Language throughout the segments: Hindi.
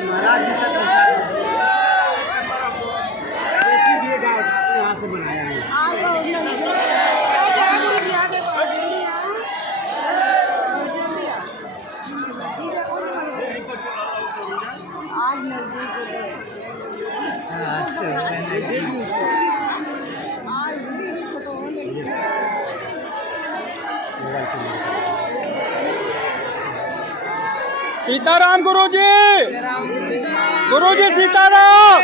महाराज जी तक जैसी भी गाँव यहाँ से बनाया है। सीताराम गुरुजी, गुरुजी सीताराम।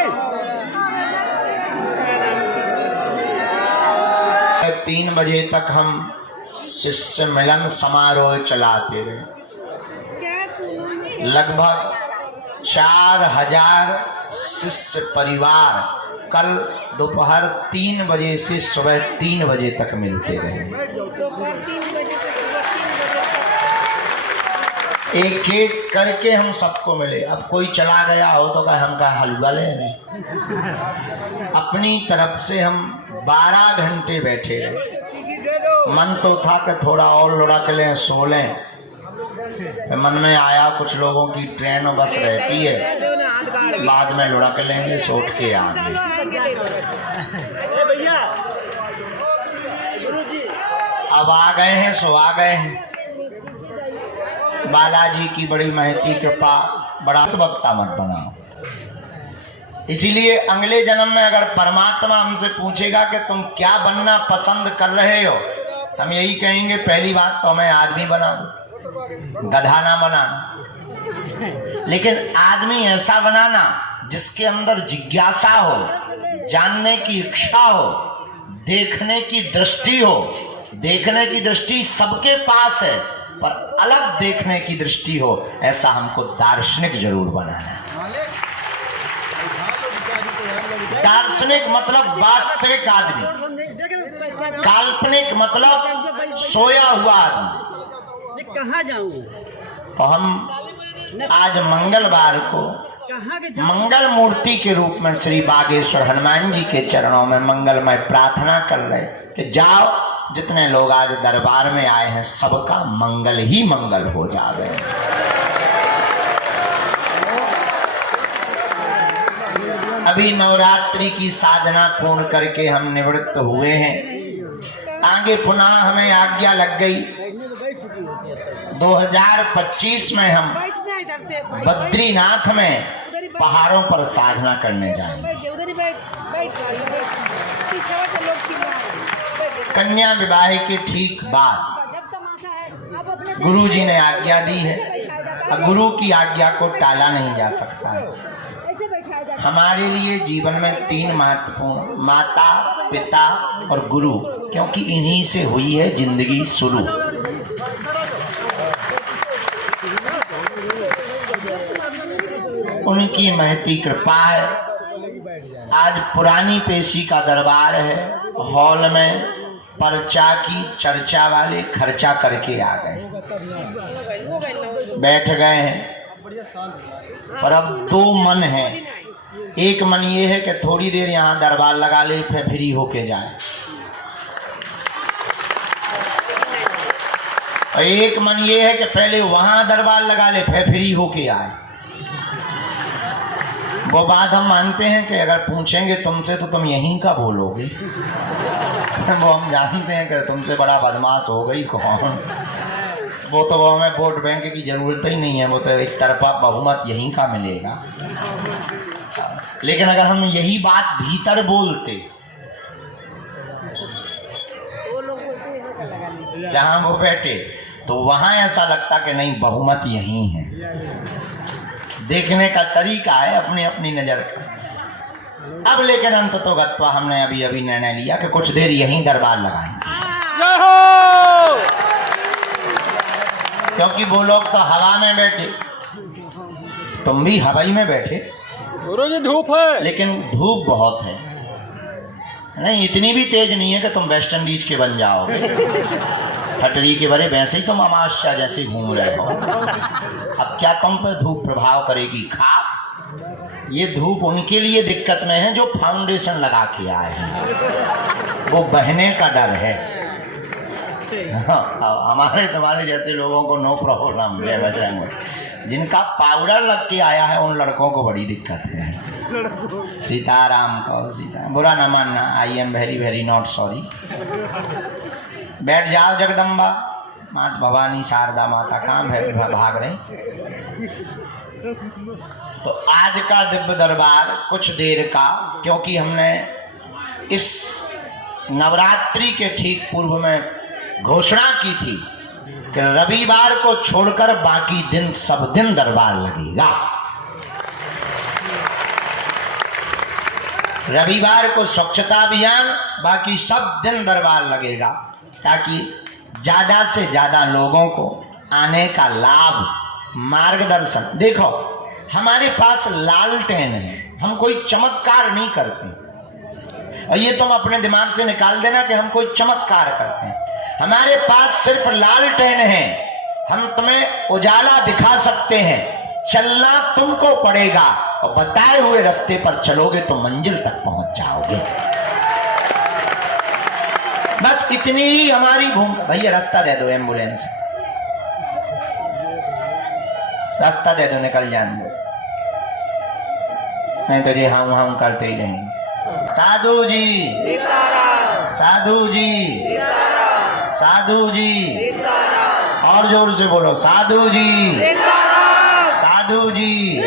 3 बजे तक हम शिष्य मिलन समारोह चलाते रहे। लगभग 4000 शिष्य परिवार कल दोपहर 3 बजे से सुबह 3 बजे तक मिलते रहे। एक एक करके हम सबको मिले। अब कोई चला गया हो तो कहा हम कहा हलवा ले लें। अपनी तरफ से हम 12 घंटे बैठे रहे। मन तो था कि थोड़ा और लुढ़क लें, सो लें। मन में आया कुछ लोगों की ट्रेन और बस रहती है, बाद में लुढ़क लेंगे, सोच के आएंगे। अब आ गए हैं सो आ गए हैं। बालाजी की बड़ी महती कृपा, बड़ा वक्ता मत बनाओ। इसीलिए अगले जन्म में अगर परमात्मा हमसे पूछेगा कि तुम क्या बनना पसंद कर रहे हो, हम यही कहेंगे पहली बात तो हमें आदमी बना दो, गधा ना बनाना। लेकिन आदमी ऐसा बनाना जिसके अंदर जिज्ञासा हो, जानने की इच्छा हो, देखने की दृष्टि हो। देखने की दृष्टि सबके पास है, पर अलग देखने की दृष्टि हो, ऐसा हमको दार्शनिक जरूर बनाना है। दार्शनिक मतलब वास्तविक आदमी, काल्पनिक मतलब सोया हुआ आदमी। कहाँ जाऊँ? तो हम आज मंगलवार को मंगल मूर्ति के रूप में श्री बागेश्वर हनुमान जी के चरणों में मंगलमय प्रार्थना कर रहे कि जाओ, जितने लोग आज दरबार में आए हैं सबका मंगल ही मंगल हो जावे। अभी नवरात्रि की साधना पूर्ण करके हम निवृत्त हुए हैं। आगे पुनः हमें आज्ञा लग गई 2025 में हम बद्रीनाथ में पहाड़ों पर साधना करने जाएंगे। कन्या विवाह के ठीक बाद गुरु जी ने आज्ञा दी है, और गुरु की आज्ञा को टाला नहीं जा सकता है। हमारे लिए जीवन में 3 महत्वपूर्ण, माता, पिता और गुरु, क्योंकि इन्हीं से हुई है जिंदगी शुरू। उनकी महती कृपा है। आज पुरानी पेशी का दरबार है, हॉल में पर्चा की चर्चा वाले खर्चा करके आ गए, बैठ गए हैं। पर अब 2 मन है। एक मन ये है कि थोड़ी देर यहाँ दरबार लगा ले, फिर फ्री होके जाए। और एक मन ये है कि पहले वहां दरबार लगा ले, फिर फ्री होके आए। वो बात हम मानते हैं कि अगर पूछेंगे तुमसे तो तुम यहीं का बोलोगे। वो हम जानते हैं कि तुमसे बड़ा बदमाश हो गई कौन। वो हमें वोट बैंक की जरूरत ही नहीं है, वो तो एक तरफा बहुमत यहीं का मिलेगा। लेकिन अगर हम यही बात भीतर बोलते, जहां वो बैठे, तो वहां ऐसा लगता कि नहीं बहुमत यहीं है। देखने का तरीका है अपनी अपनी नजर का। अब लेकिन अंत तो गत्वा हमने अभी निर्णय लिया कि कुछ देर यहीं दरबार लगाएंगे, क्योंकि वो लोग तो हवा में बैठे, तुम भी हवाई में बैठे। गुरुजी धूप है, लेकिन धूप बहुत है। नहीं, इतनी भी तेज नहीं है कि तुम वेस्ट इंडीज के बन जाओगे। फटरी के बड़े वैसे ही तुम अमावस्या जैसे घूम रहे हो। अब क्या तुम पे धूप प्रभाव करेगी? खा। ये धूप उनके लिए दिक्कत में है जो फाउंडेशन लगा के आए हैं, वो बहने का डर है। हमारे तुम्हारे जैसे लोगों को नो प्रॉब्लम। जय बजरंग। जिनका पाउडर लग के आया है उन लड़कों को बड़ी दिक्कत है। सीताराम कहो सीता, बुरा न मानना, I am very very not sorry. बैठ जाओ जगदम्बा, माता भवानी शारदा माता काम है भाग रहे। तो आज का दिव्य दरबार कुछ देर का, क्योंकि हमने इस नवरात्रि के ठीक पूर्व में घोषणा की थी कि रविवार को छोड़कर बाकी दिन सब दिन दरबार लगेगा। रविवार को स्वच्छता अभियान, बाकी सब दिन दरबार लगेगा, ताकि ज्यादा से ज्यादा लोगों को आने का लाभ, मार्गदर्शन। देखो हमारे पास लालटेन है, हम कोई चमत्कार नहीं करते, और ये तुम अपने दिमाग से निकाल देना कि हम कोई चमत्कार करते हैं। हमारे पास सिर्फ लालटेन है, हम तुम्हें उजाला दिखा सकते हैं। चलना तुमको पड़ेगा और बताए हुए रास्ते पर चलोगे तो मंजिल तक पहुंच जाओगे। बस इतनी ही हमारी भूमिका। भैया रास्ता दे दो, एम्बुलेंस रास्ता दे दो, निकल जाने दो, नहीं तो जी हम करते ही रहेंगे। साधु जी, साधु जी, साधु जी, और जोर से बोलो, साधु जी, साधु जी,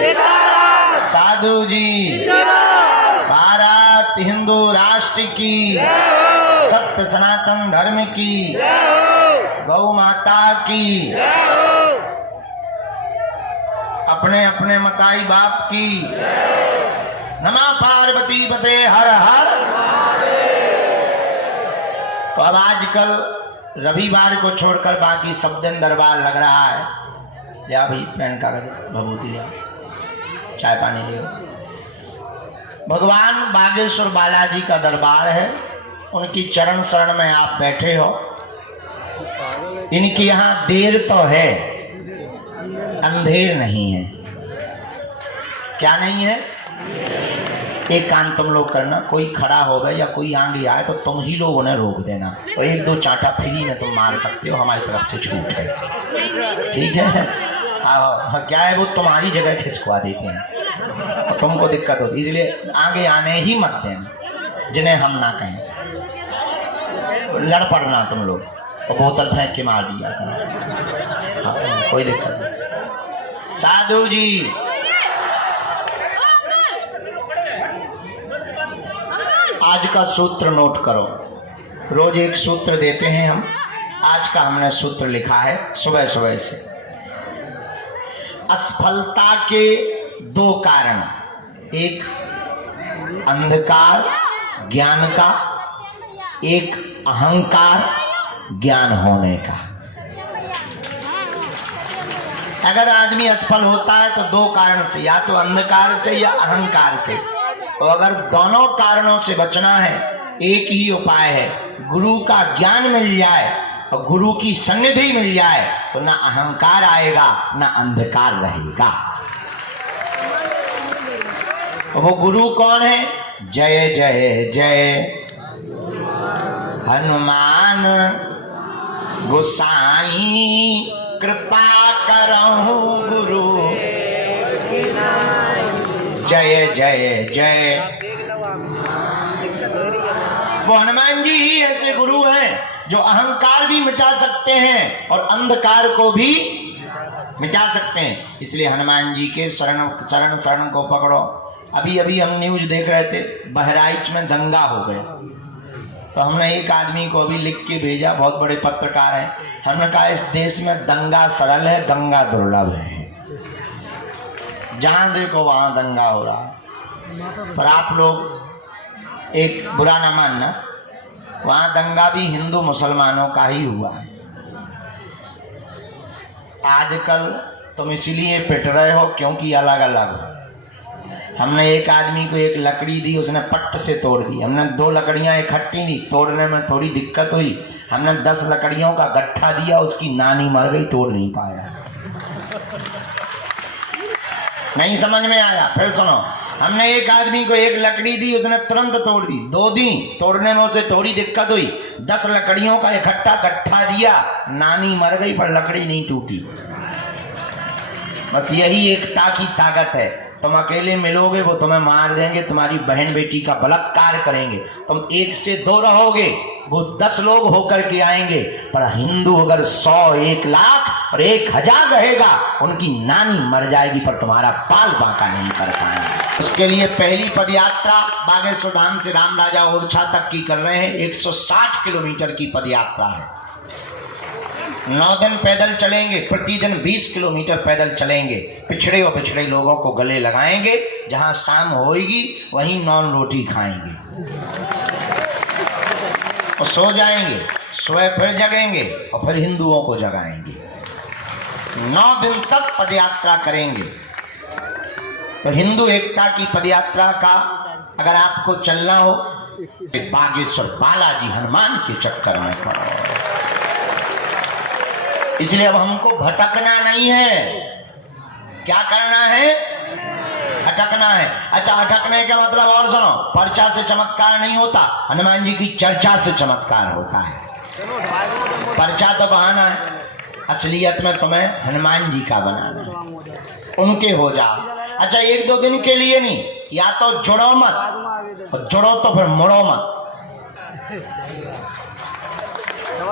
साधु जी। भारत हिंदू राष्ट्र की, सत्य सनातन धर्म की, गौ माता की, अपने अपने मताई बाप की। नमः पार्वती पते हर हर। तो अब आजकल रविवार को छोड़कर बाकी सब दिन दरबार लग रहा है। या भाई पेन कागज भभूति ले, चाय पानी ले। भगवान बागेश्वर बालाजी का दरबार है, उनकी चरण शरण में आप बैठे हो। इनकी यहाँ देर तो है, अंधेर नहीं है। क्या नहीं है? एक काम तुम लोग करना, कोई खड़ा होगा या कोई आगे आए तो तुम ही लोग उन्हें रोक देना, और एक दो चांटा फ्री में तुम मार सकते हो, हमारी तरफ से छूट है, ठीक है? हाँ, क्या है वो तुम्हारी जगह खिसकवा देते हैं और तुमको दिक्कत होती, इसलिए आगे आने ही मत देना जिन्हें हम ना कहें। लड़ पड़ना तुम लोग और बोतल फेंक के मार दिया कर। हाँ, कोई दिक्कत नहीं। साधु जी, आज का सूत्र नोट करो। रोज एक सूत्र देते हैं हम, आज का हमने सूत्र लिखा है सुबह सुबह से। असफलता के दो कारण, एक अंधकार ज्ञान का, एक अहंकार ज्ञान होने का। अगर आदमी असफल होता है तो दो कारण से, या तो अंधकार से या अहंकार से। तो अगर दोनों कारणों से बचना है, एक ही उपाय है, गुरु का ज्ञान मिल जाए और गुरु की सन्निधि मिल जाए तो ना अहंकार आएगा ना अंधकार रहेगा। तो वो गुरु कौन है? जय जय जय हनुमान गोसाई, कृपा करहु गुरु, जय जय जय। वो हनुमान जी ही ऐसे गुरु हैं जो अहंकार भी मिटा सकते हैं और अंधकार को भी मिटा सकते हैं। इसलिए हनुमान जी के शरण को पकड़ो। अभी अभी हम न्यूज देख रहे थे, बहराइच में दंगा हो गया, तो हमने एक आदमी को अभी लिख के भेजा, बहुत बड़े पत्रकार हैं। हमने कहा इस देश में दंगा सरल है, दंगा दुर्लभ है। जहां देखो वहां दंगा हो रहा है। पर आप लोग एक बुरा ना मानना, वहां दंगा भी हिंदू मुसलमानों का ही हुआ है। आजकल तुम इसीलिए पिट रहे हो क्योंकि अलग अलग। हमने एक आदमी को एक लकड़ी दी, उसने पट्ट से तोड़ दी। हमने 2 लकड़ियां इकट्ठी दी, तोड़ने में थोड़ी दिक्कत हुई। हमने 10 लकड़ियों का गट्ठा दिया, उसकी नानी मर गई, तोड़ नहीं पाया। नहीं समझ में आया? फिर सुनो, हमने एक आदमी को एक लकड़ी दी, उसने तुरंत तोड़ दी। 2 दी, तोड़ने में उसे थोड़ी दिक्कत हुई। 10 लकड़ियों का इकट्ठा गट्ठा दिया, नानी मर गई पर लकड़ी नहीं टूटी। बस यही एकता की ताकत है। तुम अकेले मिलोगे वो तुम्हें मार देंगे, तुम्हारी बहन बेटी का बलात्कार करेंगे। तुम 1 से 2 रहोगे, वो 10 लोग होकर के आएंगे। पर हिंदू अगर 100, 1 लाख और 1000 रहेगा, उनकी नानी मर जाएगी पर तुम्हारा बाल बांका नहीं कर पाएंगे। उसके लिए पहली पदयात्रा बागेश्वर धाम से राम राजा ओरछा तक की कर रहे हैं। 160 किलोमीटर की पदयात्रा है। 9 दिन पैदल चलेंगे, प्रतिदिन 20 किलोमीटर पैदल चलेंगे। पिछड़े और पिछड़े लोगों को गले लगाएंगे। जहां शाम होएगी वहीं नॉन रोटी खाएंगे और सो जाएंगे। सोए फिर जगेंगे और फिर हिंदुओं को जगाएंगे। 9 दिन तक पदयात्रा करेंगे। तो हिंदू एकता की पदयात्रा का अगर आपको चलना हो, बागेश्वर बालाजी हनुमान के चक्कर में पड़ो। इसलिए अब हमको भटकना नहीं है। क्या करना है? अटकना है। अच्छा, अटकने का मतलब और सुनो, पर्चा से चमत्कार नहीं होता, हनुमान जी की चर्चा से चमत्कार होता है। पर्चा तो बहाना है, असलियत में तुम्हें हनुमान जी का बनाना है, उनके हो जाओ। अच्छा, 1-2 दिन के लिए नहीं, या तो जुड़ो मत, और जुड़ो तो फिर मुड़ो मत,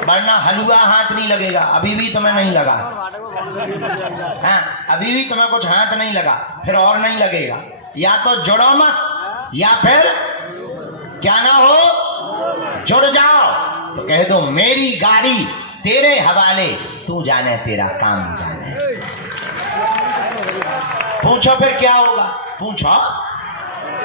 वरना हलवा हाथ नहीं लगेगा। अभी भी तुम्हें नहीं लगा, हाँ, अभी भी तुम्हें कुछ हाथ नहीं लगा, फिर और नहीं लगेगा। या तो जुड़ो मत, या फिर क्या ना हो, जुड़ जाओ। तो कह दो मेरी गाड़ी तेरे हवाले, तू जाने तेरा काम जाने। पूछो फिर क्या होगा, पूछो,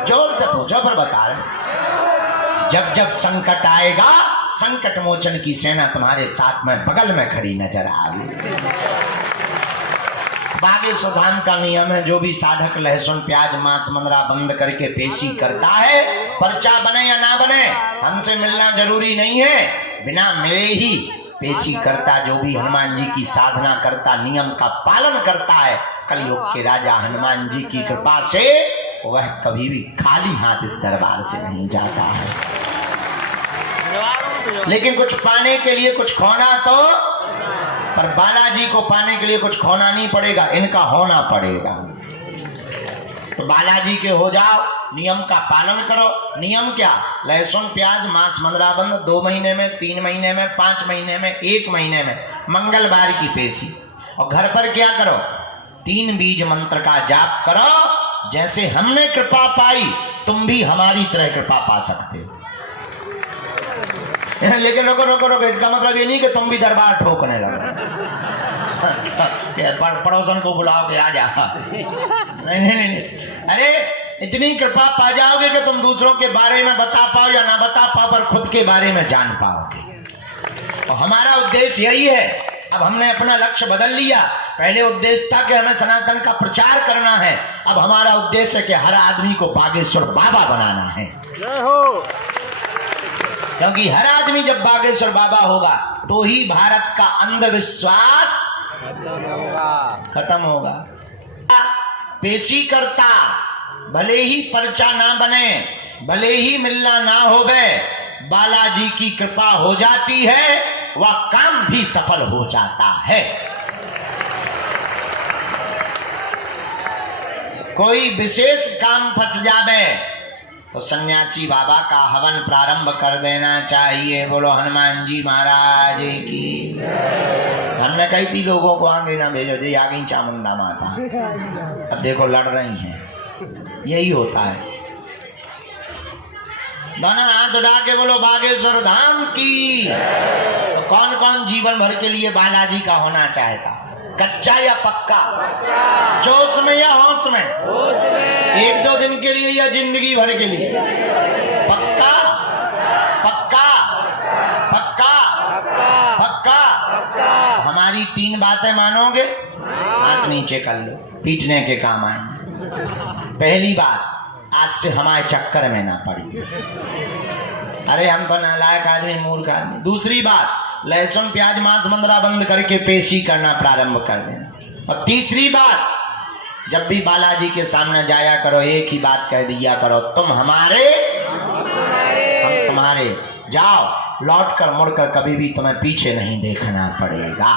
जोर से पूछो, फिर बता रहे। जब जब संकट आएगा, संकट मोचन की सेना तुम्हारे साथ में बगल में खड़ी नजर आएगी। बागेश्वर धाम का नियम है, जो भी साधक लहसुन प्याज मांस मंदरा बंद करके पेशी करता है, पर्चा बने या ना बने, हमसे मिलना जरूरी नहीं है, बिना मिले ही पेशी करता, जो भी हनुमान जी की साधना करता, नियम का पालन करता है, कलयुग के राजा हनुमान जी की कृपा से वह कभी भी खाली हाथ इस दरबार से नहीं जाता है। लेकिन कुछ पाने के लिए कुछ खोना तो, पर बालाजी को पाने के लिए कुछ खोना नहीं पड़ेगा, इनका होना पड़ेगा। तो बालाजी के हो जाओ, नियम का पालन करो। नियम क्या? लहसुन प्याज मांस मंदरा बंद 2 महीने में, 3 महीने में, 5 महीने में, 1 महीने में, मंगलवार की पेशी। और घर पर क्या करो? 3 बीज मंत्र का जाप करो। जैसे हमने कृपा पाई, तुम भी हमारी तरह कृपा पा सकते हो। लेकिन रोको रोको रोको, इसका मतलब ये नहीं कि तुम भी दरबार ठोकने लगे, पड़ोसन को बुलाओ के आ जा। नहीं नहीं नहीं, अरे इतनी कृपा पा जाओगे कि तुम दूसरों के बारे में बता पाओ या ना बता पाओ, पर खुद के बारे में जान पाओगे। और हमारा उद्देश्य यही है। अब हमने अपना लक्ष्य बदल लिया। पहले उद्देश्य था कि हमें सनातन का प्रचार करना है, अब हमारा उद्देश्य है कि हर आदमी को बागेश्वर बाबा बनाना है। जय हो। क्योंकि हर आदमी जब बागेश्वर बाबा होगा तो ही भारत का अंधविश्वास खत्म होगा। पेशी करता, भले ही पर्चा ना बने, भले ही मिलना ना होवे, बालाजी की कृपा हो जाती है, वह काम भी सफल हो जाता है। कोई विशेष काम फंस जावे तो सन्यासी बाबा का हवन प्रारंभ कर देना चाहिए। बोलो हनुमान जी महाराज की। हमने कही थी लोगों को आगे ना भेजो, जी आ गई चामुंडा माता, अब देखो लड़ रही हैं। यही होता है। दोनों हाथ उठा के बोलो बागेश्वर धाम की। तो कौन कौन जीवन भर के लिए बालाजी का होना चाहता? कच्चा या पक्का? जोश में या होश में? 1-2 दिन के लिए या जिंदगी भर के लिए? पक्का पक्का पक्का पक्का। हमारी 3 बातें मानोगे? हाथ नीचे कर लो, पीटने के काम आएंगे। पहली बात, आज से हमारे चक्कर में ना पड़ी। अरे हम तो नालायक आदमी, मूर्ख आदमी। दूसरी बात, लहसुन प्याज मांस मंदरा बंद करके पेशी करना प्रारंभ कर देना। और तीसरी बात, जब भी बालाजी के सामने जाया करो एक ही बात कह दिया करो, तुम हमारे हम तुम्हारे। जाओ, लौट कर मुड़कर कभी भी तुम्हें पीछे नहीं देखना पड़ेगा।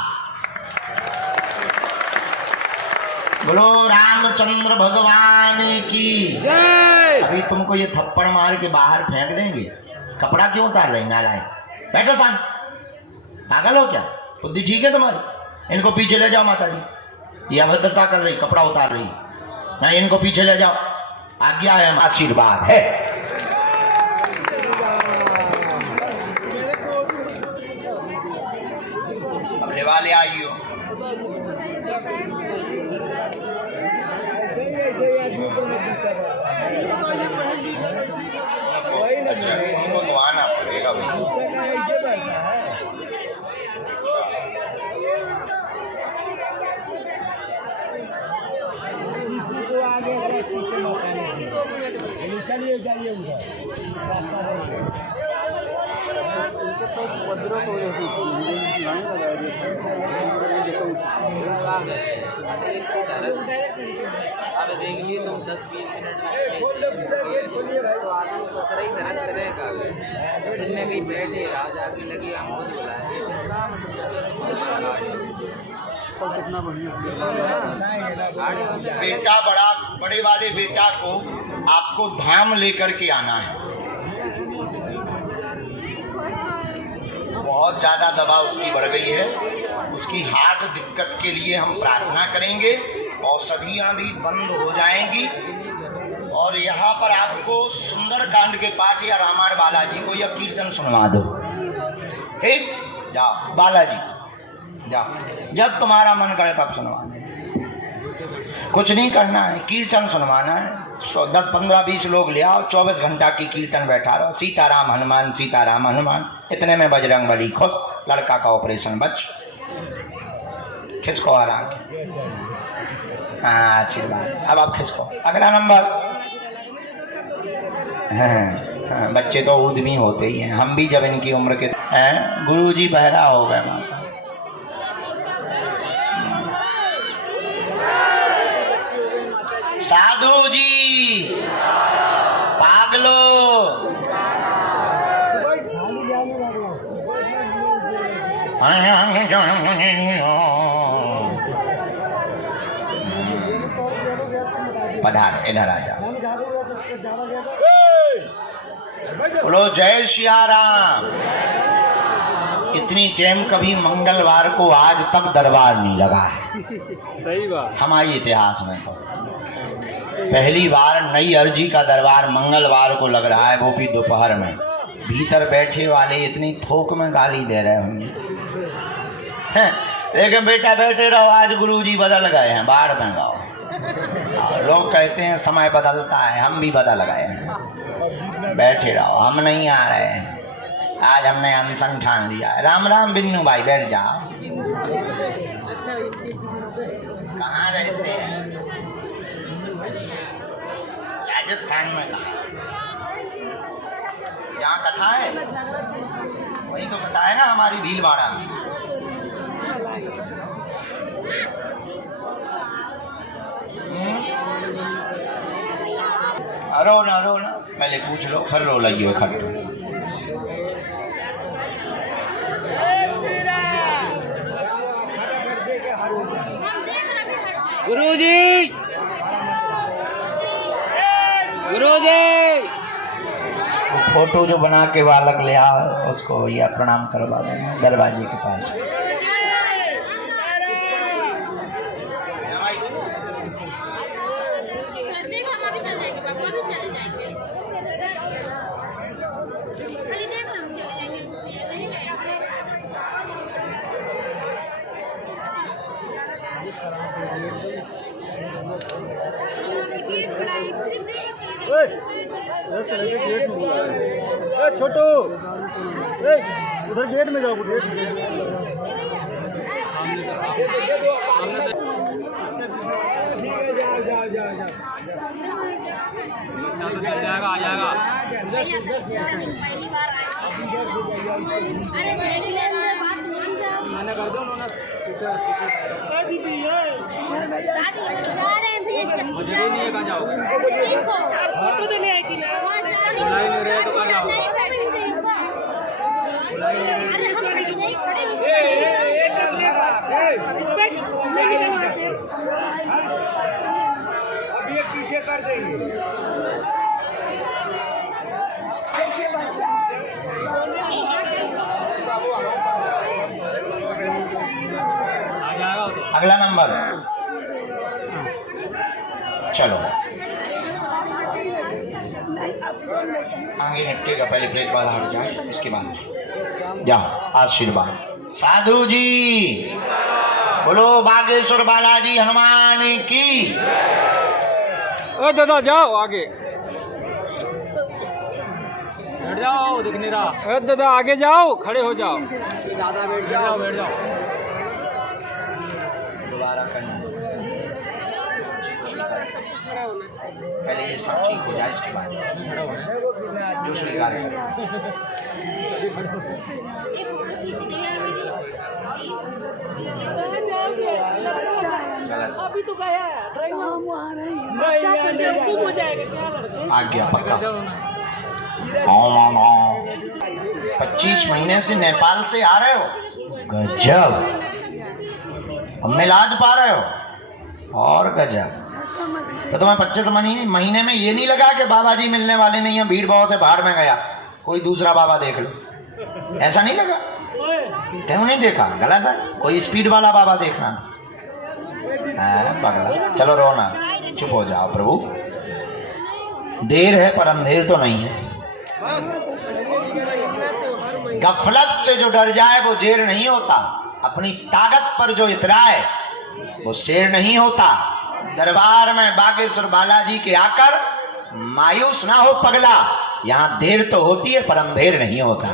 बोलो रामचंद्र भगवान की जय। अभी तुमको ये थप्पड़ मार के बाहर फेंक देंगे, कपड़ा क्यों उतार रही नालायक? बैठो शांत, पागल हो क्या? बुद्धि ठीक है तुम्हारी? इनको पीछे ले जाओ माता जी, ये अभद्रता कर रही, कपड़ा उतार रही। नहीं, इनको पीछे ले जाओ, आज्ञा है, आशीर्वाद है। अब लेवा ले आइयो। अच्छा, उनको तो आना पड़ेगा भाई। चलिए जाइए उधर रास्ता अब देख लिए तुम 10-20 मिनट तो आदमी को तरह ही तरह करेगा। जितने कहीं बैठे रहा जाके लगी हम खुद बुलाए क्या मतलब। बेटा बड़े वाले बेटा को आपको धाम लेकर के आना है। बहुत ज्यादा दवा उसकी बढ़ गई है, उसकी हार्ट दिक्कत के लिए हम प्रार्थना करेंगे, औषधियां भी बंद हो जाएंगी। और यहाँ पर आपको सुंदर कांड के पाठ या रामायण बालाजी को या कीर्तन सुनवा दो। ठीक, जाओ बालाजी जाओ, जब तुम्हारा मन करे तब सुनवाना। कुछ नहीं करना है, कीर्तन सुनवाना है। 10-15-20 लोग ले आओ, 24 घंटा की कीर्तन बैठा रहो। सीताराम हनुमान सीताराम हनुमान। इतने में बजरंग बली खुश, लड़का का ऑपरेशन बच। खिसको आराम। हाँ, आशीर्वाद। अब आप खिसको। अगला नंबर। हाँ, बच्चे तो उद्यमी होते ही हैं, हम भी जब इनकी उम्र के हैं। गुरुजी बहरा हो गए माता। साधु जी, पागलो, पधार, इधर आ जाओ। बोलो जय सिया राम। इतनी टाइम कभी मंगलवार को आज तक दरबार नहीं लगा है। सही बात। हमारे इतिहास में तो पहली बार नई अर्जी का दरबार मंगलवार को लग रहा है, वो भी दोपहर में। भीतर बैठे वाले इतनी थोक में गाली दे रहे होंगे, लेकिन बेटा बैठे रहो, आज गुरुजी बदल गए हैं, बाढ़ में गाओ। लोग कहते हैं समय बदलता है, हम भी बदल गए हैं। बैठे रहो, हम नहीं आ रहे हैं। आज हमने अनशन ठान लिया है। राम राम बिन्नू भाई, बैठ जाओ। कहाँ रहते हैं? राजस्थान में। कहा यहाँ कथा है, वही तो कथा है ना हमारी भीलवाड़ा में। रो ना, पहले पूछ लो, फिर रो लगी हो खट्टू। गुरुजी, फोटो जो बना के बालक ले आओ, उसको या प्रणाम करवा देना दरवाजे के पास। गेट में छोटू, उधर गेट में जाओ। गेट में जाएगा, आ जाएगा। पहली बार आई। मैंने कर दो उन्होंने मुझे नहीं है कहाँ जाओ फोटो देने आई थी ना बुलाई नहीं रहे तो कहाँ जाओ अभी ये पीछे कर देंगे। अगला नंबर चलो आगे निपटेगा, पहले प्रेत वाला हट जाए, इसके बाद जाओ आशीर्वाद। साधु जी बोलो बागेश्वर बालाजी हनुमान की। ओ दादा जाओ आगे बैठ जाओ, दिख नहीं रहा। दादा आगे जाओ, खड़े हो जाओ, दादा बैठ जाओ बैठ जाओ। दोबारा करना, पहले ये सब ठीक हो जाए, इसके बाद जो स्वीकार करे। अभी तो गया हो जाएगा क्या आज्ञा पक्का। 25 महीने से नेपाल से आ रहे हो, गजब। अब मिलाज पा रहे हो और गजब। तो तुम्हें 25 महीने में ये नहीं लगा कि बाबा जी मिलने वाले नहीं है, भीड़ बहुत है, बाहर में गया कोई दूसरा बाबा देख लो, ऐसा नहीं लगा? क्यों नहीं देखा? गलत है, कोई स्पीड वाला बाबा देखना था। पगला चलो रोना, चुप हो जाओ प्रभु, देर है पर अंधेर तो नहीं है। गफलत से जो डर जाए वो जेर नहीं होता, अपनी ताकत पर जो इतराए वो शेर नहीं होता। दरबार में बागेश्वर बालाजी के आकर मायूस ना हो पगला, यहाँ देर तो होती है पर अंधेर नहीं होता।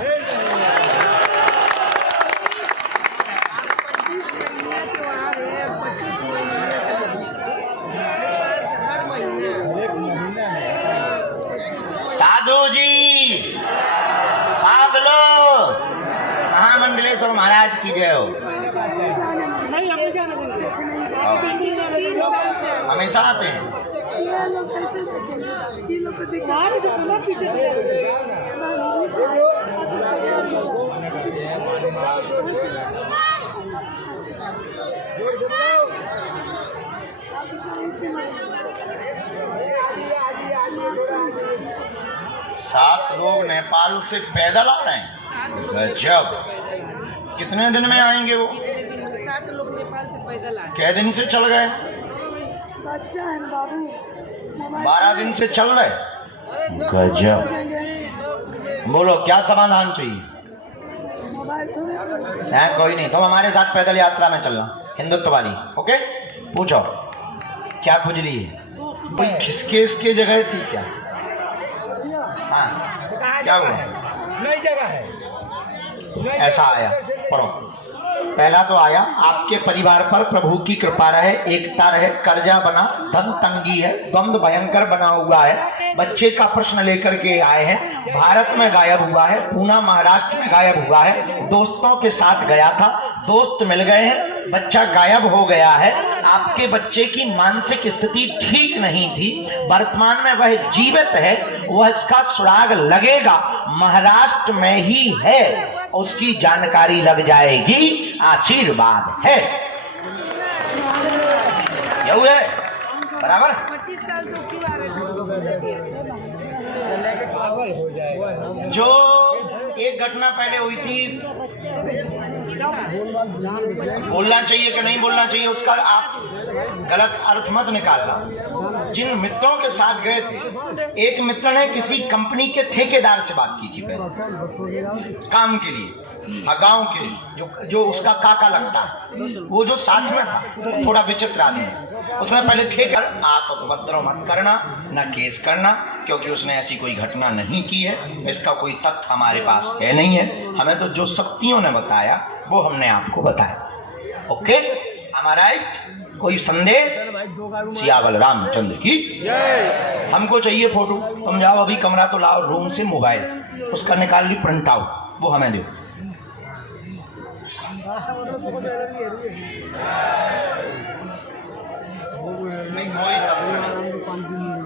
साधु जी पागलो महामंडलेश्वर महाराज की जय हो। हमेशा आते हैं। सात लोग नेपाल से पैदल आ रहे हैं, गजब। कितने दिन में आएंगे वो? 7 लोग नेपाल से पैदल आए। कै दिन से चल गए? 12 दिन से चल रहे, गजब। बोलो क्या समाधान चाहिए? नहीं कोई नहीं, तुम हमारे साथ पैदल यात्रा में चलना, हिंदुत्व वाली। ओके पूछो क्या खुजली है? कोई खिसके इसके जगह थी क्या? हाँ क्या हुआ? नई जगह है, ऐसा आया पढ़ो। पहला तो आया आपके परिवार पर प्रभु की कृपा रहे, एकता रहे, कर्जा बना, धन तंगी है, द्वंद्व भयंकर बना हुआ है, बच्चे का प्रश्न लेकर के आए हैं, भारत में गायब हुआ है, पूना महाराष्ट्र में गायब हुआ है, दोस्तों के साथ गया था, दोस्त मिल गए हैं, बच्चा गायब हो गया है, आपके बच्चे की मानसिक स्थिति ठीक नहीं थी, वर्तमान में वह जीवित है, वह इसका सुराग लगेगा, महाराष्ट्र में ही है, उसकी जानकारी लग जाएगी, आशीर्वाद है। यही है बराबर। 25 साल तो क्यों आ रहे थे? जो एक घटना पहले हुई थी, बोलना चाहिए कि नहीं बोलना चाहिए उसका आप गलत अर्थ मत निकालना। जिन मित्रों के साथ गए थे, एक मित्र ने किसी कंपनी के ठेकेदार से बात की थी पहले काम के लिए, गांव के लिए, जो उसका काका लगता है, वो जो साथ में था थोड़ा विचित्र आदमी, उसने पहले ठेकर आप उपद्रव मत करना, न केस करना, क्योंकि उसने ऐसी कोई घटना नहीं की है, इसका कोई तथ्य हमारे पास है नहीं है, हमें तो जो शक्तियों ने बताया वो हमने आपको बताया। ओके हमारा कोई संदेह? सियावल रामचंद्र की हमको चाहिए फोटो। तुम जाओ अभी कमरा तो लाओ रूम से मोबाइल, उसका निकाल ली प्रिंट आउट, वो हमें दो। नहीं कोई तंत्र नहीं।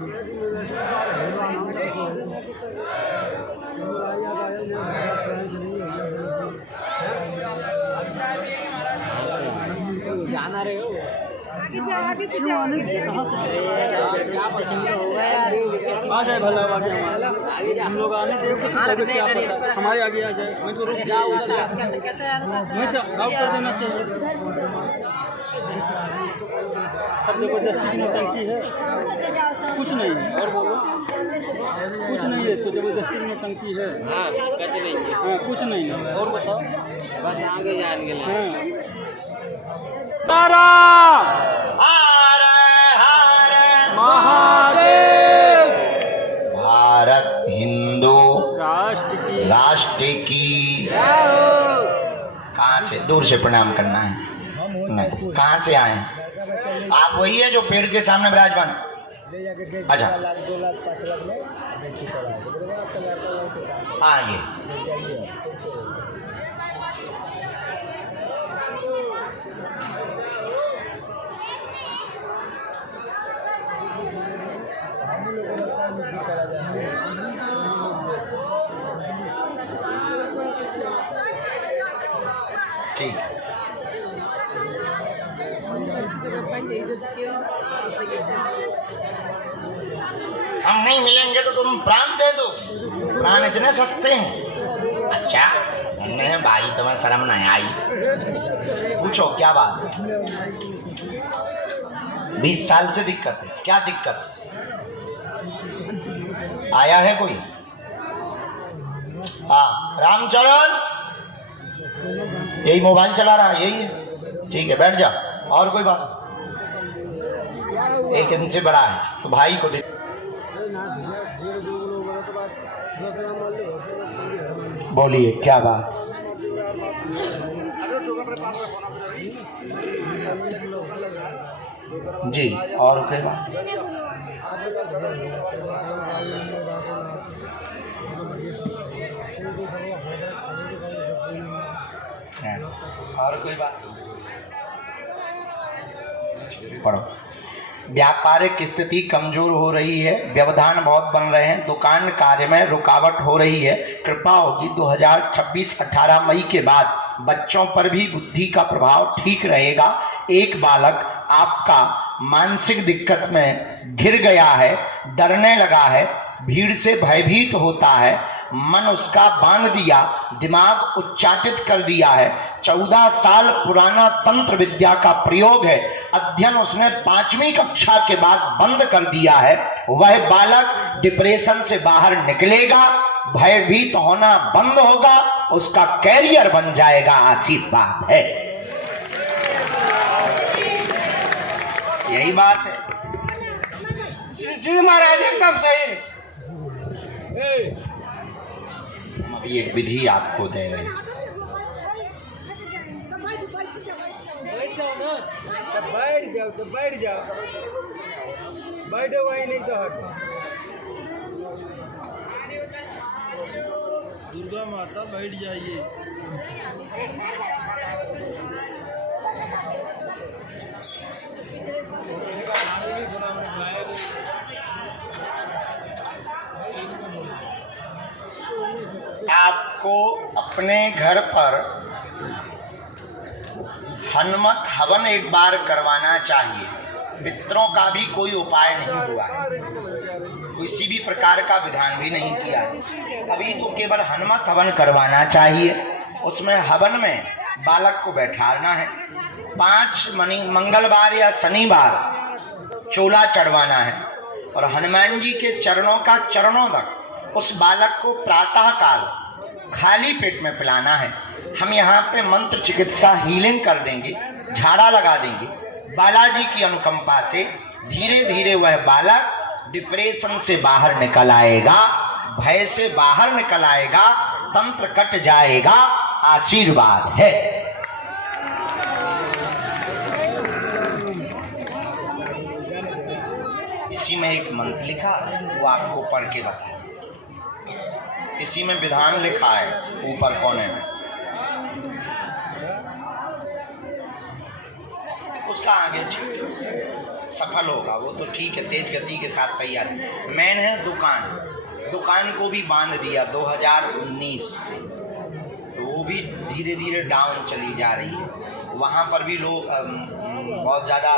जाना रहे हो आगे जाओ, आगे से जाओ, आगे से जाओ। क्या पसंद होगा यार आ जाए भला आगे हमारा हम लोग आने थे तो क्या पता हमारे आगे आ जाए। मैं तो रुक जाओ मैं आउट कर देना चाहिए। सब जबरदस्ती की नौटंकी है, कुछ नहीं है। और बोलो कुछ नहीं है, इसको जबरदस्ती की नौटंकी है। हाँ कैसे नहीं है हाँ कुछ नहीं है। और बताओ बस आगे जाने के लिए हाँ तारा महादेव भारत हिंदू राष्ट्र की कहाँ से दूर से प्रणाम करना है? नहीं, कहाँ से आए? आप वही है जो पेड़ के सामने विराजमान? अच्छा आइए। ठीक हम नहीं मिलेंगे तो तुम प्राण दे दो। प्राण इतने सस्ते हैं? अच्छा धन्य है भाई, तुम्हें शर्म नहीं आई? पूछो क्या बात? 20 साल से दिक्कत है। क्या दिक्कत? आया है कोई? हाँ रामचरण यही मोबाइल चला रहा है, यही है? ठीक है बैठ जा। और कोई बात? एक इनसे बड़ा है तो भाई को दे। बोलिए क्या बात? जी और कोई बात? और कोई बात? पढ़ो। व्यापारिक स्थिति कमजोर हो रही है, व्यवधान बहुत बन रहे हैं, दुकान कार्य में रुकावट हो रही है। कृपा होगी 2026-18 मई के बाद बच्चों पर भी बुद्धि का प्रभाव ठीक रहेगा। एक बालक आपका मानसिक दिक्कत में घिर गया है, डरने लगा है, भीड़ से भयभीत होता है, मन उसका बांध दिया, दिमाग उच्चाटित कर दिया है। 14 साल पुराना तंत्र विद्या का प्रयोग है, अध्ययन उसने 5वीं कक्षा के बाद बंद कर दिया है। वह बालक डिप्रेशन से बाहर निकलेगा, भयभीत होना बंद होगा, उसका कैरियर बन जाएगा। आशीर्वाद है, यही बात है। जी महाराज एकदम सही। अभी एक विधि आपको दे रहे हैं। बैठ जाओ तो बैठ जाओ, बैठो वही नहीं तो हट। दुर्गा माता बैठ जाइए। आपको अपने घर पर हनुमत हवन एक बार करवाना चाहिए। मित्रों का भी कोई उपाय नहीं हुआ, किसी भी प्रकार का विधान भी नहीं किया। अभी तो केवल हनुमत हवन करवाना चाहिए। उसमें हवन में बालक को बैठाना है। 5 मंगलवार या शनिवार चोला चढ़वाना है और हनुमान जी के चरणों का चरणों तक उस बालक को प्रातः काल खाली पेट में पिलाना है। हम यहाँ पे मंत्र चिकित्सा हीलिंग कर देंगे, झाड़ा लगा देंगे। बालाजी की अनुकंपा से धीरे धीरे वह बालक डिप्रेशन से बाहर निकल आएगा, भय से बाहर निकल आएगा, तंत्र कट जाएगा। आशीर्वाद है। इसी में एक मंत्र लिखा है, वो आपको पढ़ के बताए। इसी में विधान लिखा है ऊपर कोने में। उसका आगे ठीक है, सफल होगा वो तो ठीक है, तेज गति के साथ तैयार। मेन है दुकान को भी बांध दिया 2019 से, तो वो भी धीरे धीरे डाउन चली जा रही है। वहाँ पर भी लोग बहुत ज़्यादा,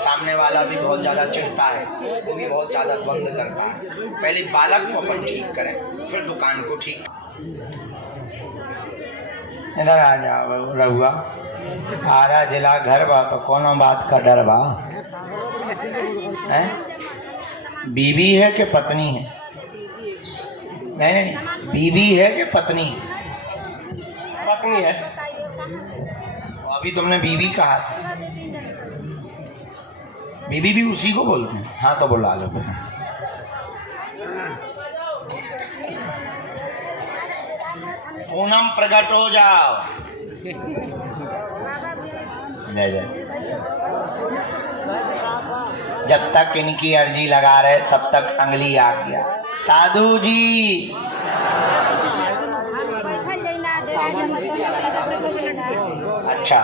सामने वाला भी बहुत ज़्यादा चिढ़ता है, वो भी बहुत ज़्यादा द्वंद्व करता है। पहले बालक को अपन ठीक करें, फिर दुकान को ठीक। इधर आ जाओ रहुआ, आरा जिला घर बा तो कोनो बात का डर बा है? बीवी है कि पत्नी है? नहीं, बीवी है कि पत्नी है? पत्नी है। अभी तुमने बीवी कहा था, बीवी भी उसी को बोलते हैं। हाँ तो बुला लो। पूनम प्रकट हो जाओ। जय जय। जब तक इनकी अर्जी लगा रहे तब तक अंगली आ गया। साधु जी अच्छा,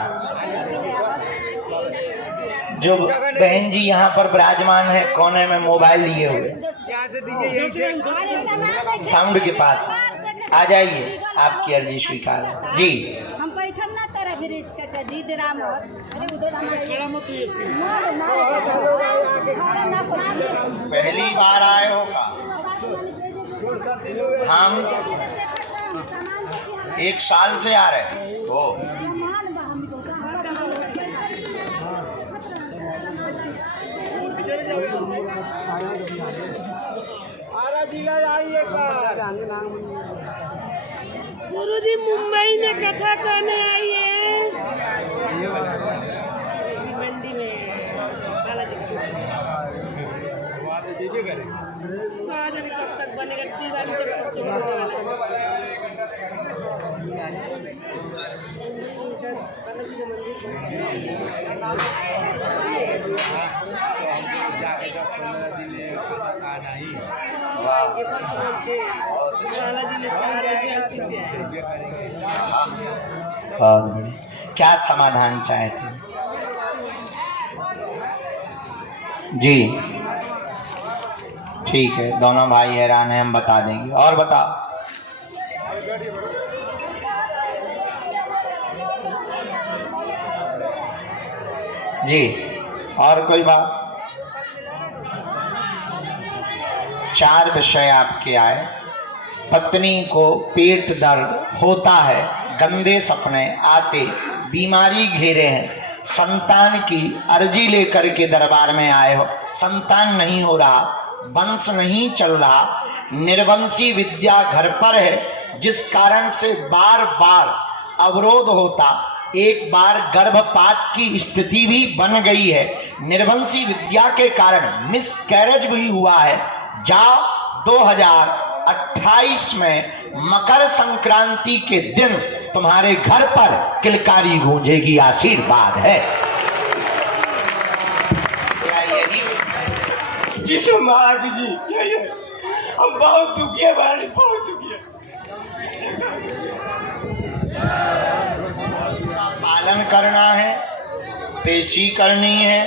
जो बहन जी यहाँ पर विराजमान है कोने में मोबाइल लिए हुए, साउंड के पास आ जाइए, आपकी अर्जी स्वीकार है जी। हम पैठन ना तरह भी चाचा जी राम अरे उधर हम पहली बार आए हो का? हम 1 साल से आ रहे हो। गुरुजी मुंबई में कथा करने आई है, मंडी में कब तक बनेगा? क्या समाधान चाहते जी? ठीक है, दोनों भाई हैरान हैं, हम बता देंगे। और बताओ। जी और कोई बात? 4 विषय आपके आए। पत्नी को पेट दर्द होता है, गंदे सपने आते, बीमारी घेरे हैं, संतान की अर्जी लेकर के दरबार में आए हो, संतान नहीं हो रहा, वंश नहीं चल रहा, निर्वंशी विद्या घर पर है जिस कारण से बार बार अवरोध होता, एक बार गर्भपात की स्थिति भी बन गई है, निर्वंशी विद्या के कारण मिसकैरेज भी हुआ है। जाओ 2028 में मकर संक्रांति के दिन तुम्हारे घर पर किलकारी गूंजेगी, आशीर्वाद है। जी महाराज जी, हम बहुत दुखी है महाराज, बहुत दुखी है। पालन करना है, पेशी करनी है,